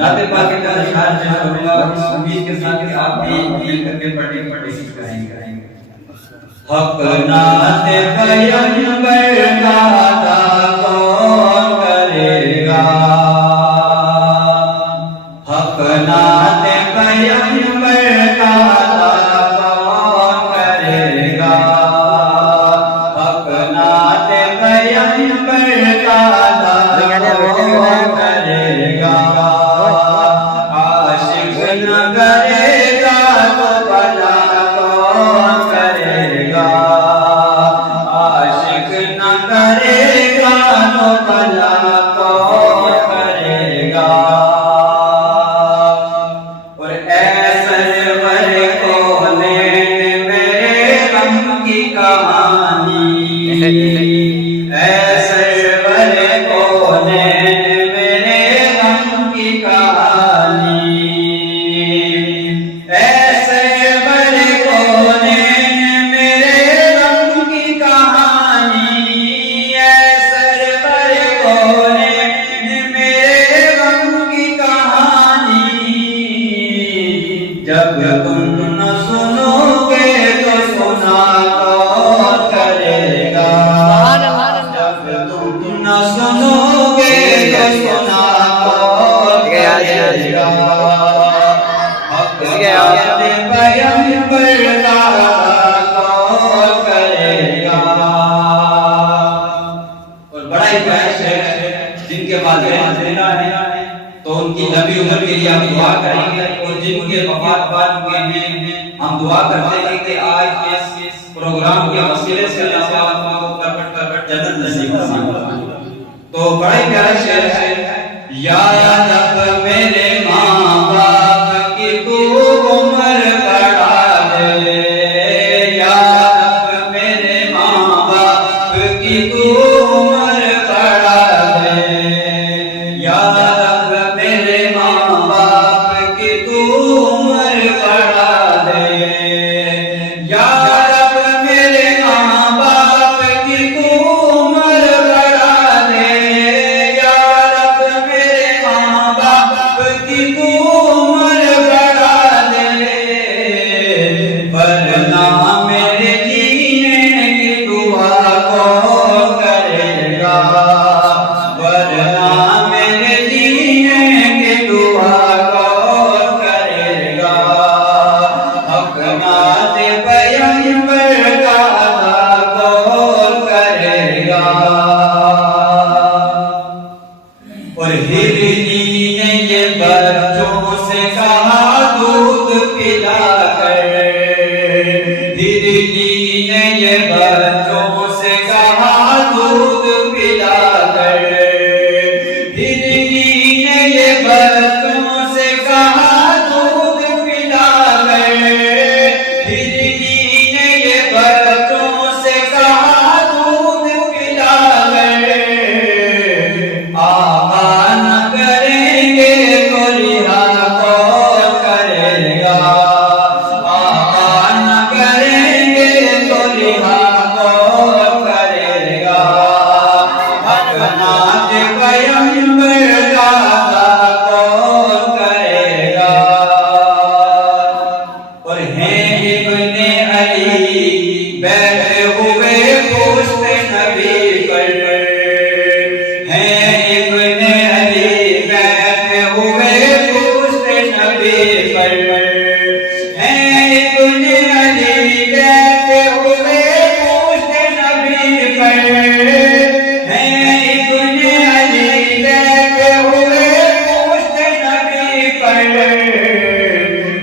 नाते पाक का इशारा पेश करूंगा उम्मीद के साथ कि आप भी मिल करके पढ़ने करेंगे। हक नाते पैगंबर का अदा कौन करेगा, हक नाते पैगंबर का अदा कौन करेगा, हक नाते पैगंबर का अदा कौन करेगा। आशिक न करेगा तो भला कौन करेगा, आशिक न करेगा तो भला कौन करेगा। और ऐसे बड़े कोने मेरे गम की कहानी, ऐसे बड़े कोने मेरे गम की कहानी, ऐसे बड़े कोने मेरे गम की कहानी, ऐसे बड़े कोने मेरे गम की कहानी। जब तुम न सुनोगे तो सुना कौन करेगा, जब तुम न सुनोगे तो सुना कौन करेगा। अपने पैगंबर का कौन करेगा। और बड़ा ही ख्वाहिश है जिनके बाद देना है तो उनकी लंबी उम्र के लिए हम दुआ करेंगे। और जिनके वफात बाद हुए हैं हम दुआ करते हैं कि आज इस प्रोग्राम के वसीले से अल्लाह पाक को करबट जन्नत नसीब फरमाए। तो बड़ा ही प्यारा शेर है, या रब मेरे माँ बाप की तू उम्र बढ़ा दे, या रब मेरे माँ बाप की तू उम्र बढ़ा दे, या रब मेरे माँ बाप की तू उम्र बढ़ा दे, या रब मेरे माँ बाप की तू उम्र बढ़ा दे, या रब मेरे माँ बाप की तू उम्र बढ़ा दे। वरना मेरे जीने की दुआ कौन करेगा, वरना मेरे जीने की दुआ कौन करेगा। अपना से पैगंबर का अदा कौन करेगा। और हिरनी ने ये बच्चों से कहा दूध पिला कर, हिरनी ने ये बच्चों से कहा दूध पिला कर, हिरनी ने ये बच्चों से कहा दूध पिला कर, हिरनी ने ये बच्चों से कहा दूध पिला कर। आका न करेंगे तो रिहा कौन करेगा, आका न करेंगे तो रिहा कौन करेगा। अपना से पैगंबर का अदा कौन करेगा। और हैं इब्ने अली बैठे हुए पूछते नबी पर, हैं इब्ने अली बैठे हुए पूछते नबी पर, हैं इब्ने अली बैठे हुए पूछते नबी पर, हैं इब्ने अली बैठे हुए पूछते नबी पर।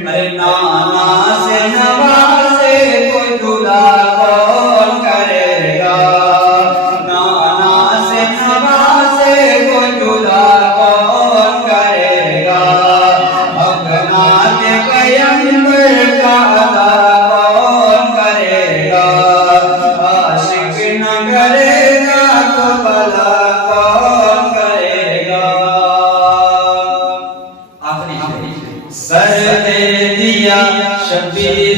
अरे नाना से नवासे को जुदा कौन करेगा, नाना से नवासे को जुदा कौन करेगा। अपना से पैगंबर का अदा कौन करेगा, आशिक न करेगा तो भला कौन करेगा। आखिरी सर दे दिया शबीर